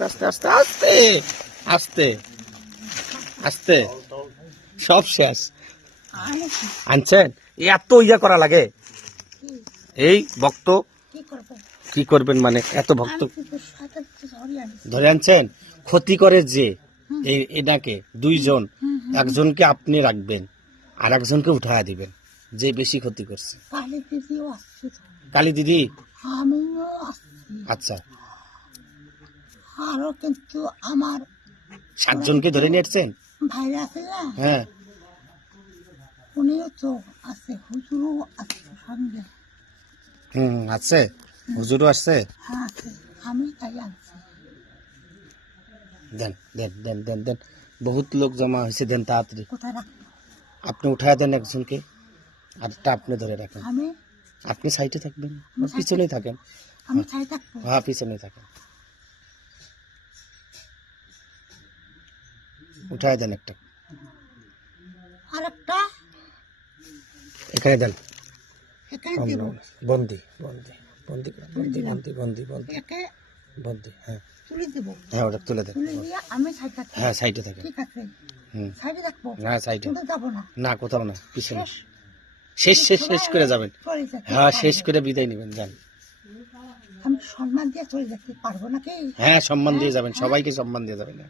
আস্তে আস্তে আস্তে আস্তে আস্তে সব শেষ আনছেন এত ইয়া করা লাগে এই ভক্ত কি করবেন মানে এত ভক্ত ধরে আনছেন ক্ষতি করে যে এটাকে দুইজন একজনকে আপনি রাখবেন আর একজনকে উঠায়া দিবেন যে বেশি ক্ষতি করছে কালী দিদি আচ্ছা আরো কিন্তু আমার 7 জনকে ধরে নিয়েছেন ভাইরা আছে না, হ্যাঁ উনিও তো আছে, হুজুরও আছে সঙ্গে। আছে হুজুরও আসছে হ্যাঁ আছে, আমি তাই আনছি। দেন দেন দেন দেন দেন বহুত লোক জমা হয়েছে, দেন তাড়াতাড়ি কোথায় রাখবো? আপনি উঠায় দেন একজনকে আরটা আপনি ধরে রাখেন। আমি আপনি সাইডে থাকবেন, পিছনেই থাকেন। আমি চাই থাকবো। হ্যাঁ পিছনেই থাকেন, উঠায় দেন একটা, আর একটা এখানে দেন। এখানে দেব, বন্দি বন্দি বন্দি বন্দি বন্দি বন্দি বন্দি একে বন্দি, হ্যাঁ তুলে দেবো। হ্যাঁ ওটা তুলে দেন। তুলে দিয়ে আমি সাইড থাকবো। হ্যাঁ সাইডে থাকেন। ঠিক আছে, হুম সাইডে থাকবো, হ্যাঁ সাইডে, তুলে যাবো না। না কোথাও না, পিছনে শেষ শেষ শেষ করে যাবেন। চলে যেতে হ্যাঁ পারবো। শেষ করে বিদায় নেবেন, যান। আমি সম্মান দিয়ে চলে যেতে পারবো নাকি? হ্যাঁ সম্মান দিয়ে যাবেন, সবাইকে সম্মান দিয়ে যাবেন। না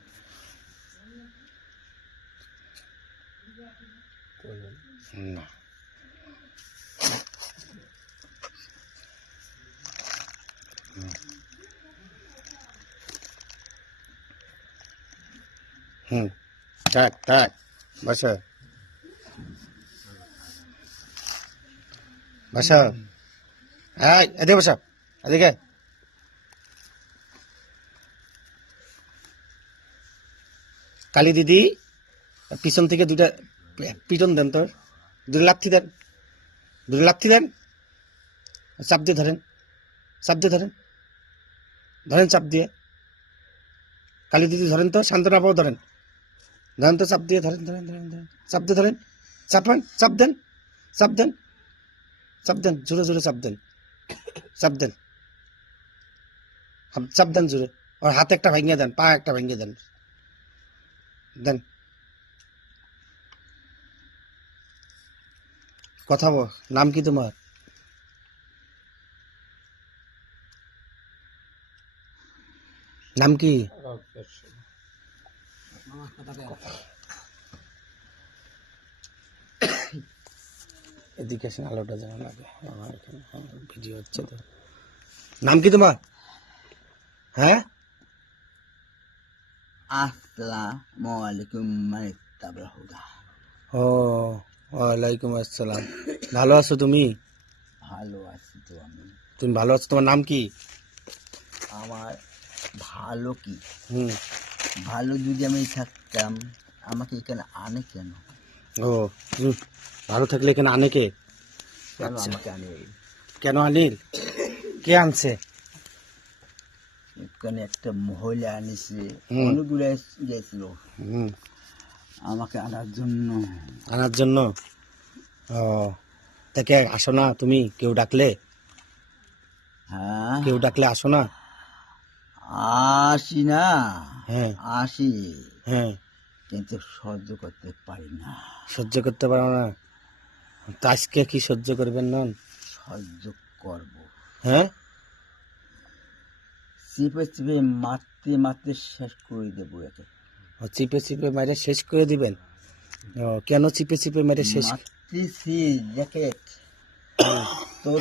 থাক থাক, বসো বসো, এই এদিকে বসো, এদিকে। কালী দিদি পিছন থেকে দুটা পিটন দেন, তো দুটো লাথি দেন, দুটো লাথি দেন, চাপ দিয়ে ধরেন, চাপ দিয়ে ধরেন, ধরেন চাপ দিয়ে। কালী দিদি ধরেন তো, শান্তনা পাও ধরেন, ধরেন তো চাপ দিয়ে, ধরেন ধরেন ধরেন ধরেন, চাপ দিয়ে ধরেন, চাপান, চাপ দেন, চাপ দেন, চাপ দেন, জোরে জোরে চাপ দেন, চাপ দেন, চাপ দেন জোরে। আর হাতে একটা ভেঙে দেন, পা একটা ভেঙে দেন, দেন। কথা বল, নাম কি তোমার? নাম কি? এদিকে আসেন, আলোটা যেন লাগে আমার এখানে, ভিডিও হচ্ছে তো। নাম কি তোমার? হ্যাঁ আসসালামু আলাইকুম মাইতাবরাহুদা। ও ওয়ালাইকুম আসসালাম। ভালো আছো তুমি? ভালো আছি তো আমি। তুমি ভালো আছো? তোমার নাম কি? আমার ভালো কি, হুম ভালো যদি আমি থাকতাম আমাকে এখানে আনে কেন? ও ভালো থাকলে এখানে আনে কে? কেন আচ্ছা। আমাকে আনে? কেন আনিল? কে আনছে? এখানে একটা মহিলা আনিছে, হুম। অনেকগুলো গেছিল হুম আমাকে আনার জন্য। আনার জন্য? ও তাকে আসো না তুমি? কেউ ডাকলে, হ্যাঁ কেউ ডাকলে আসো না? আসি না, হ্যাঁ আসি হ্যাঁ, কিন্তু সহ্য করতে পারি না। সহ্য করতে পারো না? তা আজকে কি সহ্য করবেন না? সহ্য করব, হ্যাঁ চিপে চিপে মারতে মারতে শেষ করে দেবো একে। ও চিপে চিপে মেরে শেষ করে দিবেন? ও কেন চিপে চিপে মেরে শেষ? মারতেছি জ্যাকেট, তোর